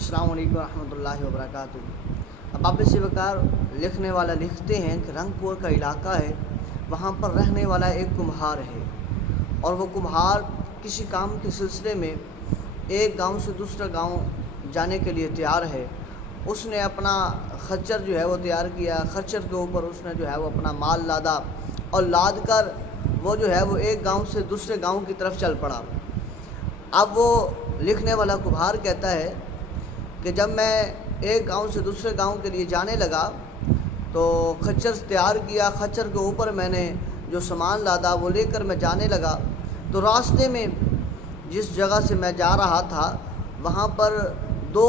अस्सलाम वालेकुम रहमतुल्लाहि व बरकातुहू। अब से वकार लिखने वाला लिखते हैं कि रंगपुर का इलाका है, वहाँ पर रहने वाला एक कुम्हार है और वो कुम्हार किसी काम के सिलसिले में एक गांव से दूसरा गांव जाने के लिए तैयार है। उसने अपना खच्चर जो है वो तैयार किया, खच्चर के ऊपर उसने जो है वो अपना माल लादा और लाद कर वो जो है वो एक गांव से दूसरे गांव की तरफ चल पड़ा। अब वो लिखने वाला कुम्हार कहता है कि जब मैं एक गांव से दूसरे गांव के लिए जाने लगा तो खच्चर तैयार किया, खच्चर के ऊपर मैंने जो सामान लादा वो लेकर मैं जाने लगा तो रास्ते में जिस जगह से मैं जा रहा था वहाँ पर दो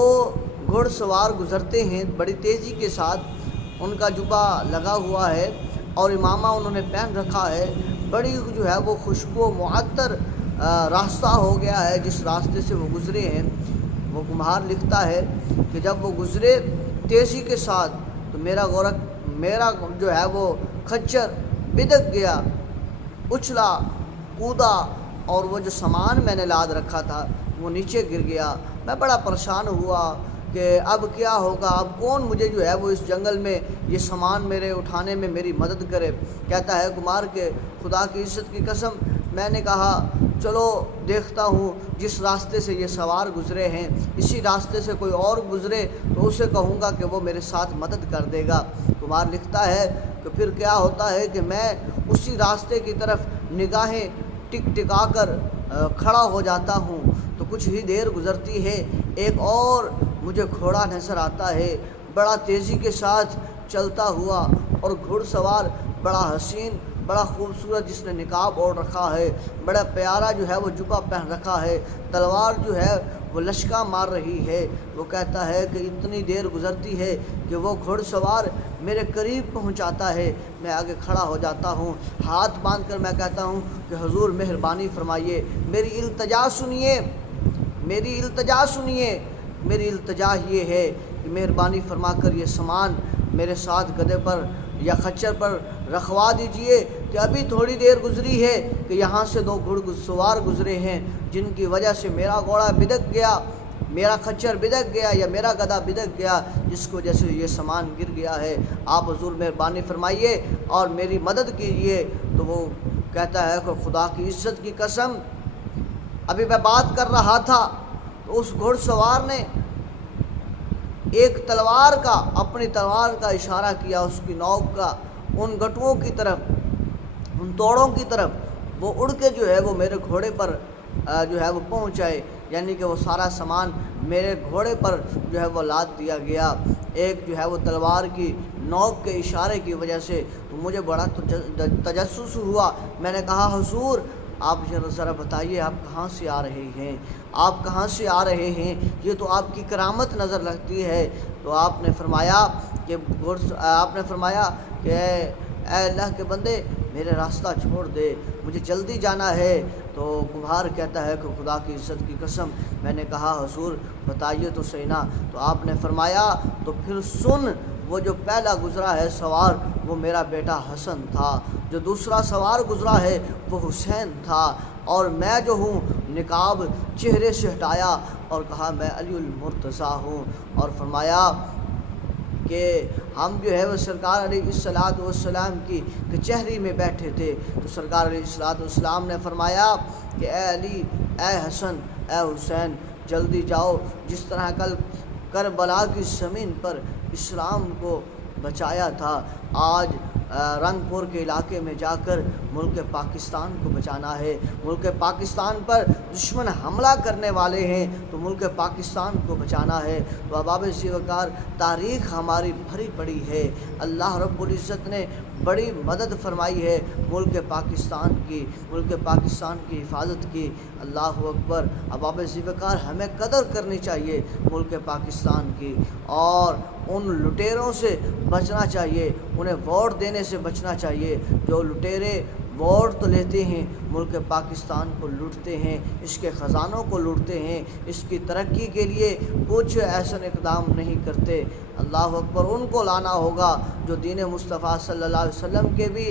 घुड़सवार गुज़रते हैं बड़ी तेज़ी के साथ। उनका जुबा लगा हुआ है और इमामा उन्होंने पहन रखा है। बड़ी जो है वो खुशबू मुअत्तर रास्ता हो गया है जिस रास्ते से वो गुज़रे हैं। वो कुम्हार लिखता है कि जब वो गुज़रे तेज़ी के साथ तो मेरा जो है वो खच्चर बिदक गया, उछला कूदा और वो जो सामान मैंने लाद रखा था वो नीचे गिर गया। मैं बड़ा परेशान हुआ कि अब क्या होगा, अब कौन मुझे जो है वो इस जंगल में ये सामान मेरे उठाने में मेरी मदद करे। कहता है कुमार के खुदा की इज़्ज़त की कसम मैंने कहा चलो देखता हूँ जिस रास्ते से ये सवार गुज़रे हैं इसी रास्ते से कोई और गुज़रे तो उसे कहूँगा कि वो मेरे साथ मदद कर देगा। कुमार लिखता है कि फिर क्या होता है कि मैं उसी रास्ते की तरफ निगाहें टिका कर खड़ा हो जाता हूँ तो कुछ ही देर गुज़रती है, एक और मुझे घोड़ा नज़र आता है बड़ा तेज़ी के साथ चलता हुआ और घुड़सवार बड़ा हसीन बड़ा खूबसूरत जिसने निकाब ओढ़ रखा है, बड़ा प्यारा जो है वो जुबा पहन रखा है, तलवार जो है वो लश्का मार रही है। वो कहता है कि इतनी देर गुज़रती है कि वो घुड़सवार मेरे करीब पहुंचाता है, मैं आगे खड़ा हो जाता हूं, हाथ बांध कर मैं कहता हूं कि हुजूर मेहरबानी फरमाइए, मेरी इल्तजा सुनिए, मेरी इल्तजा सुनिए। मेरी इल्तजा ये है कि मेहरबानी फरमा कर ये सामान मेरे साथ गधे पर या खच्चर पर रखवा दीजिए कि अभी थोड़ी देर गुज़री है कि यहाँ से दो घुड़सवार गुज़रे हैं जिनकी वजह से मेरा घोड़ा बिदक गया, मेरा खच्चर बिदक गया या मेरा गधा बिदक गया, जिसकी वजह से ये सामान गिर गया है। आप हुजूर मेहरबानी फरमाइए और मेरी मदद कीजिए। तो वो कहता है कि खुदा की इज़्ज़त की कसम अभी मैं बात कर रहा था तो उस घुड़सवार ने एक तलवार का अपनी तलवार का इशारा किया, उसकी नोक का उन गटुओं की तरफ, उन तोड़ों की तरफ, वो उड़ के जो है वो मेरे घोड़े पर जो है वो पहुंच आए, यानी कि वो सारा सामान मेरे घोड़े पर जो है वो लाद दिया गया एक जो है वो तलवार की नोक के इशारे की वजह से। तो मुझे बड़ा तजस्सुस हुआ। मैंने कहा हुजूर आप ज़रा बताइए आप कहाँ से आ रहे हैं, आप कहाँ से आ रहे हैं, ये तो आपकी करामत नज़र लगती है। तो आपने फरमाया कि ऐ अल्लाह के बंदे मेरे रास्ता छोड़ दे, मुझे जल्दी जाना है। तो कुम्हार कहता है कि खुदा की इज़्ज़त की कसम मैंने कहा हुजूर बताइए तो सही ना। तो आपने फरमाया तो फिर सुन, वो जो पहला गुज़रा है सवार वो मेरा बेटा हसन था, जो दूसरा सवार गुज़रा है वो हुसैन था, और मैं जो हूँ निकाब चेहरे से हटाया और कहा मैं अलीउल मुर्तज़ा हूँ। और फरमाया कि हम जो है वो सरकार अलैहिस्सलातु वस्सलाम की कचहरी में बैठे थे तो सरकार अलैहिस्सलातु वस्सलाम ने फरमाया कि ए अली, ए हसन, ए हुसैन जल्दी जाओ, जिस तरह कल करबला की ज़मीन पर इस्लाम को बचाया था आज रंगपुर के इलाके में जाकर मुल्क पाकिस्तान को बचाना है। मुल्क पाकिस्तान पर दुश्मन हमला करने वाले हैं तो मुल्क पाकिस्तान को बचाना है। तो अहबाब ज़ीवकार तारीख़ हमारी भरी पड़ी है, अल्लाह रब्बुल इज़्ज़त ने बड़ी मदद फरमाई है मुल्क पाकिस्तान की, मुल्क पाकिस्तान की हिफाजत की। अल्लाह अकबर। अहबाब ज़ीवकार हमें कदर करनी चाहिए मुल्क पाकिस्तान की और उन लुटेरों से बचना चाहिए, उन्हें वोट देने से बचना चाहिए। जो लुटेरे वोट तो लेते हैं, मुल्क पाकिस्तान को लूटते हैं, इसके ख़जानों को लूटते हैं, इसकी तरक्की के लिए कुछ ऐसा इक़दाम नहीं करते। अल्लाह अकबर। उनको लाना होगा जो दीन मुस्तफ़ा सल्लल्लाहु अलैहि वसल्लम के भी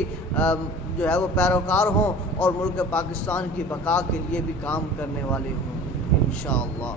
जो है वो पैरोकार हों और मुल्क पाकिस्तान की बका के लिए भी काम करने वाले हों इंशाअल्लाह।